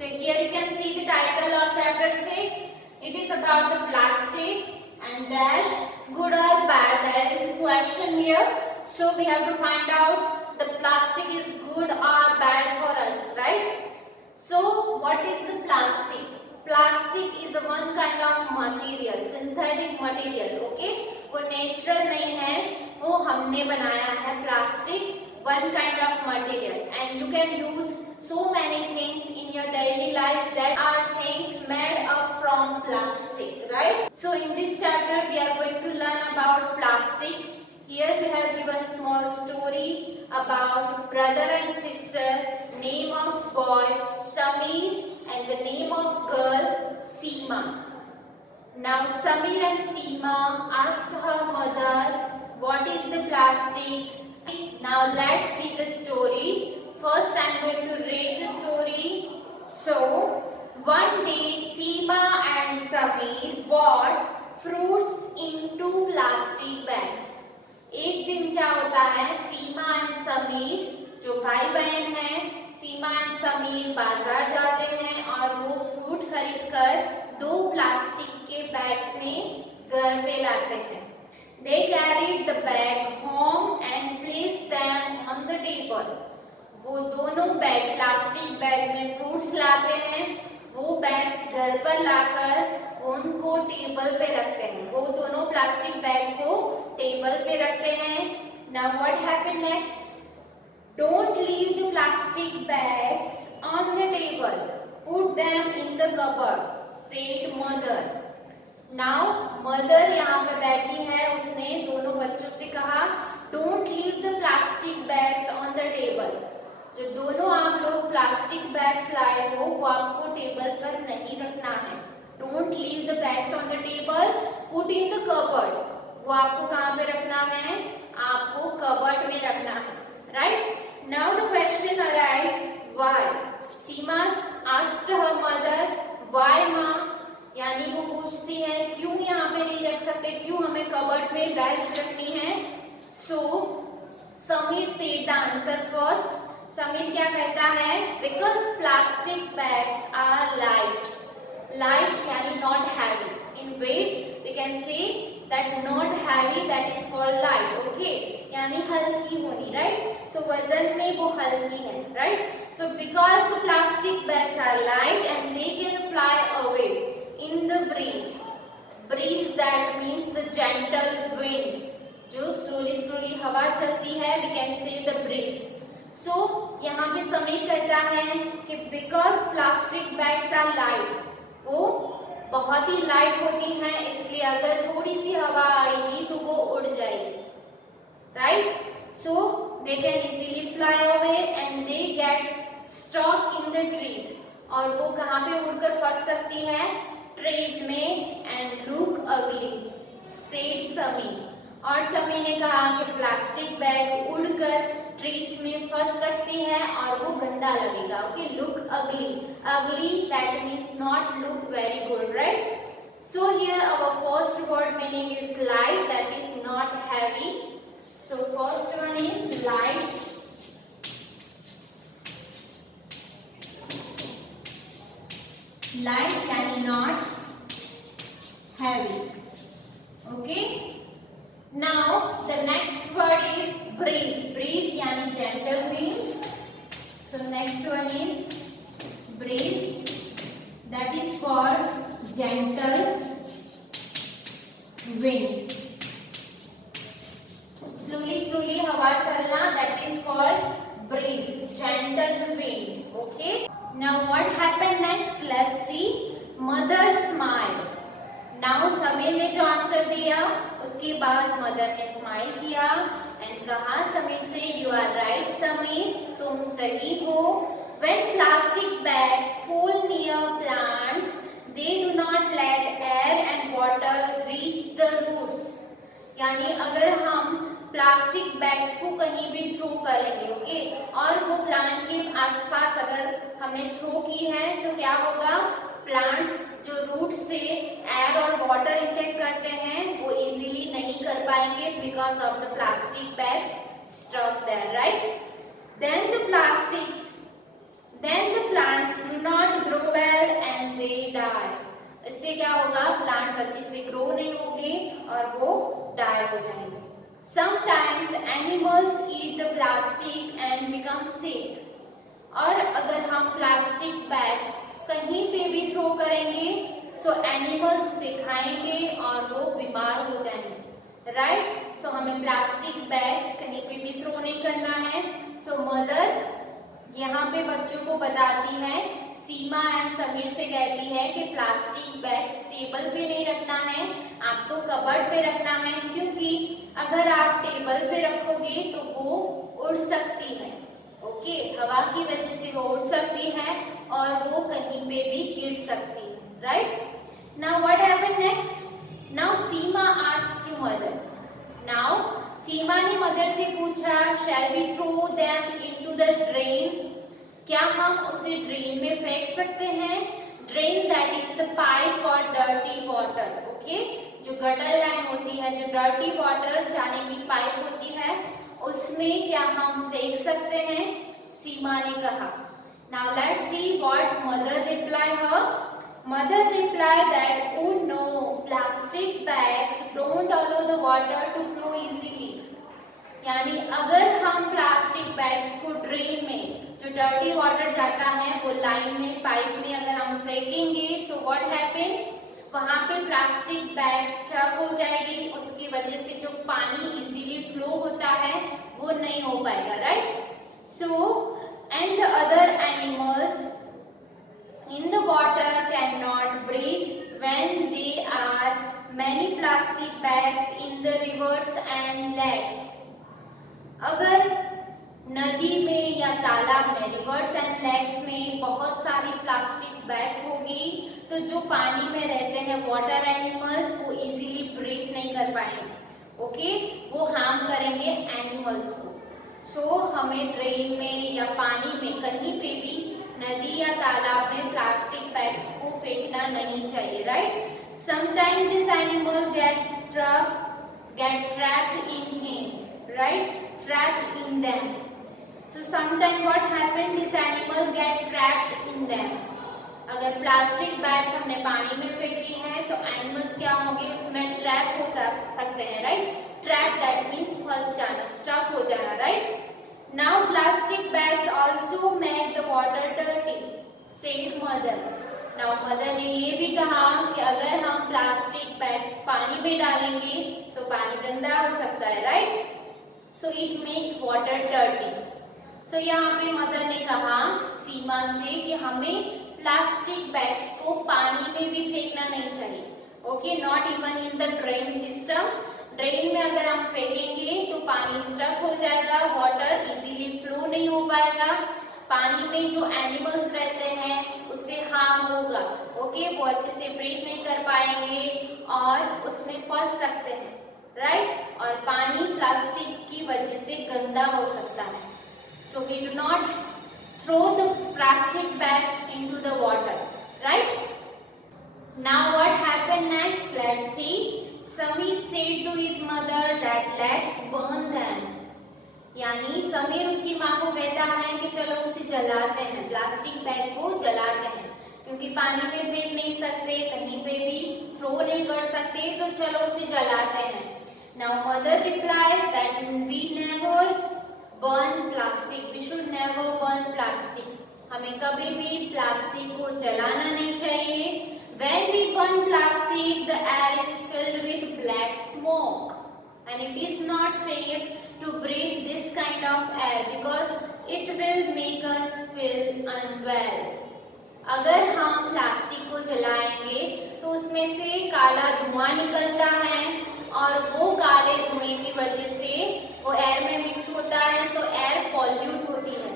So here you can see the title of chapter 6. It is about the plastic and dash good or bad. That is question here. So we have to find out the plastic is good or bad for us, right? So what is the plastic? Plastic is one kind of material, synthetic material, okay? वो natural नहीं है, वो हमने बनाया है plastic, one kind of material, and you can use so many things in your daily lives that are things made up from plastic, right? So in this chapter we are going to learn about plastic. Here we have given small story about brother and sister, name of boy Samir and the name of girl Seema. Now Samir and Seema asked her mother, what is the plastic? Now let's see the story. First I am going to read the story. So one day Seema and Samir bought fruits in 2 plastic bags. एक दिन क्या होता है, सीमा and Sameer जो भाई बहन हैं, सीमा and Sameer बाजार जाते हैं और वो फ्रूट खरीद कर 2 प्लास्टिक के बैग्स में घर पे लाते हैं. They carried the bag home and placed them on the table. वो दोनों बैग प्लास्टिक बैग में फ्रूट्स लाते हैं, वो बैग्स घर पर लाकर उनको टेबल पे रखते हैं. वो दोनों प्लास्टिक बैग को टेबल पे रखते हैं. Now what happened next? Don't leave the plastic bags on the table. Put them in the cupboard, said mother. Now mother यहाँ पे बैठी है, उसने दोनों बच्चों से कहा Don't leave the plastic bags on the table. जो दोनों आप लोग प्लास्टिक बैग्स लाए हो वो आपको टेबल पर नहीं रखना है. Don't leave the bags on the table. Put in the cupboard. वो आपको कहाँ पे रखना है? आपको कबर्ड में रखना है, right? Now the question arises, why? Seema asked her mother, why माँ? यानी वो पूछती है क्यों यहाँ पे नहीं रख सकते, क्यों हमें कबर्ड में बैग्स रखनी है? So Samir said the answer first. Sameer क्या कहता है? Because plastic bags are light. Light यानी not heavy. In weight we can say that not heavy, that is called light. Okay? यानी हल्की होनी, right? So वजन में वो हल्की है, right? So because the plastic bags are light and they can fly away in the breeze. Breeze that means the gentle wind. जो slowly हवा चलती है, we can say the breeze. So यहाँ पे समीर कहता है कि because plastic bags are light, वो बहुत ही लाइट होती हैं, इसलिए अगर थोड़ी सी हवा आएगी तो वो उड़ जाएगी, right? So they can easily fly away and they get stuck in the trees. और वो कहाँ पे उड़कर फंस सकती है? Trees में. And look ugly, said Sameer. और समीर ने कहा कि प्लास्टिक बैग उड़कर ट्रीज में फंस सकती है और वो गंदा लगेगा. Okay, look ugly. Ugly that means not look very good, right? So here our first word meaning is light, that is not heavy. So first one is light. Light and not heavy. Okay. Now the next word is breeze. Breeze यानी gentle wind. So next one is breeze. That is called gentle wind. Slowly हवा चलना, that is called breeze. Gentle wind. Okay. Now what happened next? Let's see. Mother smiled. Now Sameer ने जो answer दिया उसके बाद mother ने smile किया and कहा समीर से, यू आर राइट समीर, तुम सही हो. When plastic bags fall near plants, they do not let air and water reach the roots. यानी अगर हम प्लास्टिक बैग्स को कहीं भी थ्रो करेंगे, ओके, और वो प्लांट के आसपास अगर हमने थ्रो की है तो क्या होगा? प्लांट्स जो रूट से एयर और वाटर इंटेक करते हैं वो इजीली नहीं कर पाएंगे because of the plastic bags stuck there, right? Then the plants do not grow अच्छे से ग्रो नहीं होंगे और वो डाई हो जाएंगे। Sometimes animals eat the plastic and become sick. और अगर हम प्लास्टिक बैग्स कहीं पे भी थ्रो करेंगे सो एनिमल्स उसे खाएंगे और वो बीमार हो जाएंगे, राइट। सो हमें प्लास्टिक बैग्स कहीं पे भी थ्रो नहीं करना है। सो मदर यहाँ पे बच्चों को बताती है, सीमा एंड समीर से कहती है कि प्लास्टिक बैग्स टेबल पे नहीं रखना है, आपको कबर्ड पे रखना है, क्योंकि अगर आप टेबल पे रखोगे तो वो उड़ सकती है। ओके, हवा की वजह से वो उड़ सकती है और वो कहीं पे भी गिर सकती है, right. Now what happened next? Now Seema asked to mother. Now Seema ने मदर से पूछा, shall we throw them into the drain? क्या हम उसे ड्रेन में फेंक सकते हैं? Drain that is the pipe for dirty water. Okay, जो गटर लाइन होती है, जो डर्टी वाटर जाने की पाइप होती है, उसमें क्या हम फेंक सकते हैं? सीमा ने कहा। Now let's see what mother reply her. Mother reply that oh no, plastic bags don't allow the water to flow easily. यानी अगर हम प्लास्टिक बैग्स को ड्रेन में, जो डर्टी वाटर जाता है वो लाइन में, पाइप में अगर हम फेंकेंगे सो व्हाट हैपन, वहां पे प्लास्टिक बैग्स स्टक हो जाएगी, उसकी वजह से जो पानी इजीली फ्लो होता है वो नहीं हो पाएगा, right. So and the other animals in the water cannot breathe when there are many plastic bags in the rivers and lakes. अगर नदी में या तालाब में, रिवर्स एंड लेक्स में बहुत सारी प्लास्टिक बैग्स होगी तो जो पानी में रहते हैं वाटर एनिमल्स वो इजीली ब्रीथ नहीं कर पाएंगे, ओके, वो हार्म करेंगे एनिमल्स को। सो हमें ड्रेन में या पानी में कहीं पे भी, नदी या तालाब में प्लास्टिक बैग्स को फेंकना नहीं चाहिए, right. Sometimes this animal gate trapped in him, right, trapped in them. So sometime what happen, this animal get trapped in them. अगर प्लास्टिक बैग्स हमने पानी में फेंकी है तो एनिमल्स क्या होंगे, उसमें ट्रैप हो सकते हैं, राइट। ट्रैप दैट मीन्स फंस जाना, स्टक हो जाना, right. Now plastic bags also make the water dirty, said mother. Now mother ने ये भी कहा कि अगर हम प्लास्टिक बैग्स पानी में डालेंगे तो पानी गंदा हो सकता है, right. So it make water dirty. So यहाँ पे मदर ने कहा सीमा से कि हमें प्लास्टिक बैग्स को पानी में भी फेंकना नहीं चाहिए, okay, not even in the drain system. Drain में अगर हम फेंकेंगे तो पानी स्टक हो जाएगा, वाटर इजीली फ्लो नहीं हो पाएगा, पानी में जो एनिमल्स रहते हैं उससे हार्म होगा, ओके, वो अच्छे से ब्रीथ नहीं कर पाएंगे और उसमें फंस सकते हैं, राइट। और पानी प्लास्टिक की वजह से गंदा हो सकता है। So we do not throw the plastic bags into the water, right. Now what happened next, let's see. Sameer said to his mother that let's burn them. यानी समीर उसकी माँ को कहता है कि चलो उसे जलाते हैं, प्लास्टिक बैग को जलाते हैं, क्योंकि पानी में फेंक नहीं सकते, कहीं पे भी थ्रो नहीं कर सकते, तो चलो उसे जलाते हैं। Now mother replied that we never burn plastic. We should never burn plastic. हमें कभी भी प्लास्टिक को जलाना नहीं चाहिए। When we burn plastic, the air is filled with black smoke, and it is not safe to breathe this kind of air because it will make us feel unwell. अगर हम plastic को जलाएंगे तो उसमें से काला धुआं निकलता है और वो काले धुएं की वजह से वो एयर में मिक्स होता है, तो एयर पॉल्यूट होती है,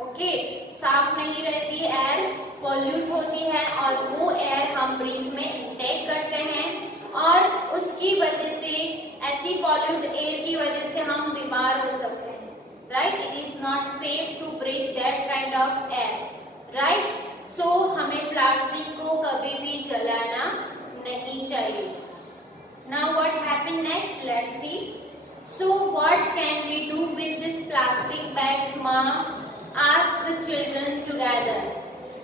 ओके, साफ नहीं रहती, एयर पॉल्यूट होती है और वो एयर हम ब्रीथ में इनटेक करते हैं और उसकी वजह से, ऐसी पॉल्यूट एयर की वजह से हम बीमार हो सकते हैं, right. It is not safe to breathe that kind of air, right. So हमें प्लास्टिक को कभी भी जलाना नहीं चाहिए। Now what happened next? Let's see. So what can we do with this plastic bags, Mom? Ask the children together.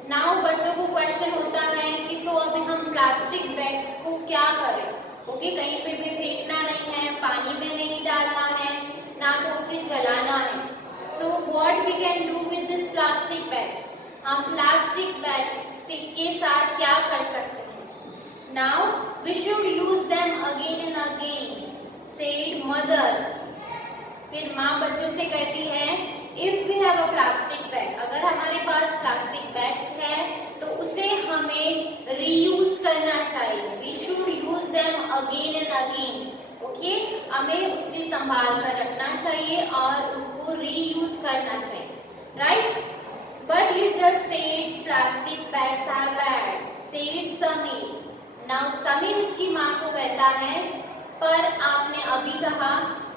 Now बच्चों को question होता है कि तो अभी हम प्लास्टिक बैग को क्या करें? ओके, कहीं पे भी फेंकना नहीं है, पानी में नहीं डालना है, ना तो उसे जलाना है। So what we can do with this plastic bags? हम प्लास्टिक बैग्स के साथ क्या कर सकते हैं? Now we should use them again and again, said mother. फिर माँ बच्चों से कहती है, if we have a plastic bag, अगर हमारे पास प्लास्टिक बैग्स है तो उसे हमें रीयूज करना चाहिए। We should use them again and again. Okay, हमें उसे संभाल कर रखना चाहिए और उसको रीयूज करना चाहिए, right? But you just said plastic bags are bad, said Sameer. Now Sameer उसकी माँ को कहता है, पर आपने अभी कहा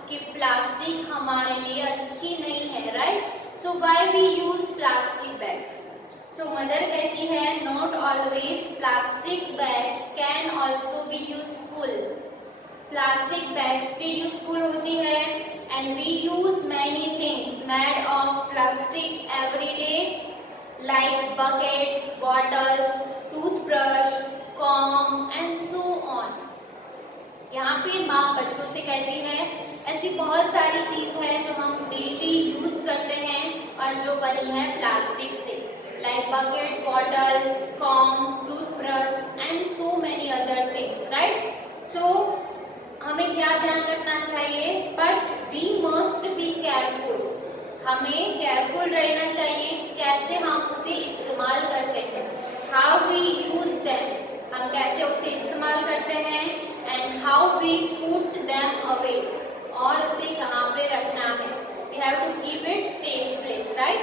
कि प्लास्टिक हमारे लिए अच्छी नहीं है, right? So why we use plastic bags? So mother कहती है, not always, plastic bags can also be useful. Plastic bags भी यूजफुल होती है and we use many things made of plastic every day, like buckets, bottles, toothbrush, comb and so on. यहाँ पे माँ बच्चों से कहती है, ऐसी बहुत सारी चीज है जो हम डेली यूज करते हैं और जो बनी है प्लास्टिक से, like bucket, bottle, comb, toothbrush and so many other things, right? So हमें क्या ध्यान रखना चाहिए? But we must be careful. हमें केयरफुल रहना चाहिए कैसे हम उसे इस्तेमाल करते हैं, हाउ वी यूज देम, हम कैसे उसे इस्तेमाल करते हैं, and how we put them away, और उसे कहाँ पे रखना है। We have to keep it safe place, right?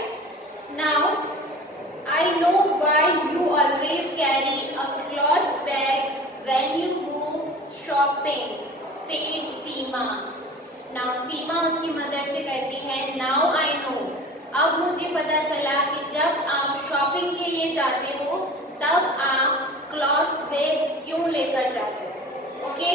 Now I know why you always carry a cloth bag when you go shopping, said Seema. Now Seema उसकी मदर से कहती है, नाउ आई नो, अब मुझे पता चला कि जब आप शॉपिंग के लिए जाते हो तब आप क्लॉथ बैग क्यों लेकर जाते हो। ओके,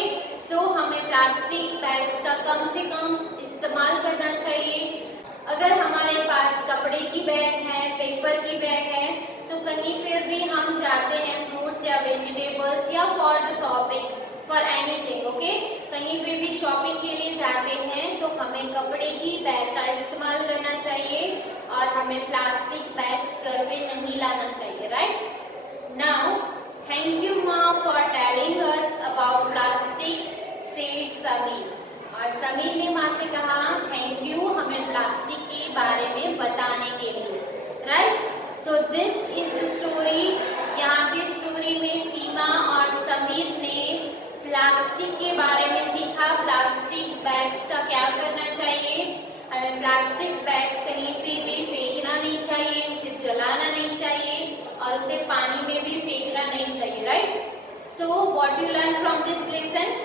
सो हमें प्लास्टिक बैग्स का कम से कम इस्तेमाल करना चाहिए। अगर हमारे पास कपड़े की बैग है, पेपर की बैग है, तो कहीं पर भी हम जाते हैं फ्रूट्स या वेजिटेबल्स या for the shopping, for anything, okay, कहीं पे भी शॉपिंग के लिए जाते हैं तो हमें कपड़े की बैग का इस्तेमाल करना चाहिए और हमें प्लास्टिक बैग्स घर पे नहीं लाना चाहिए, राइट? नाउ थैंक यू माँ for telling us about plastic, said Sameer. और समीर ने माँ से कहा, थैंक यू हमें प्लास्टिक के बारे में बताने के लिए, right? So this is the story. यहाँ पे स्टोरी में सीमा और समीर ने प्लास्टिक के बारे में सीखा, प्लास्टिक बैग्स का क्या करना चाहिए। हमें प्लास्टिक बैग्स कहीं पे भी फेंकना नहीं चाहिए, उसे जलाना नहीं चाहिए और उसे पानी में भी फेंकना नहीं चाहिए, right? So what you learn from this lesson?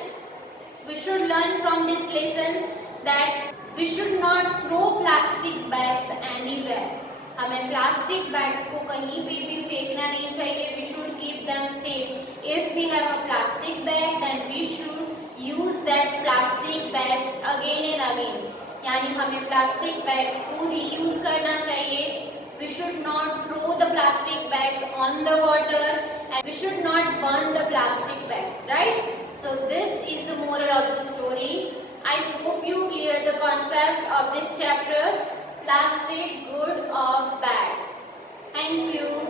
We should learn from this lesson that we should not throw plastic bags anywhere. हमें प्लास्टिक बैग्स को कहीं पे भी फेंकना नहीं चाहिए. We should keep them safe. If we have a plastic bag, then we should use that plastic bags again and again. यानी हमें प्लास्टिक बैग्स को रीयूज करना चाहिए. We should not throw the plastic bags on the water and we should not burn the plastic bags, right? So this is the moral of the story. I hope you clear the concept of this chapter. Plastic, good or bad? Thank you.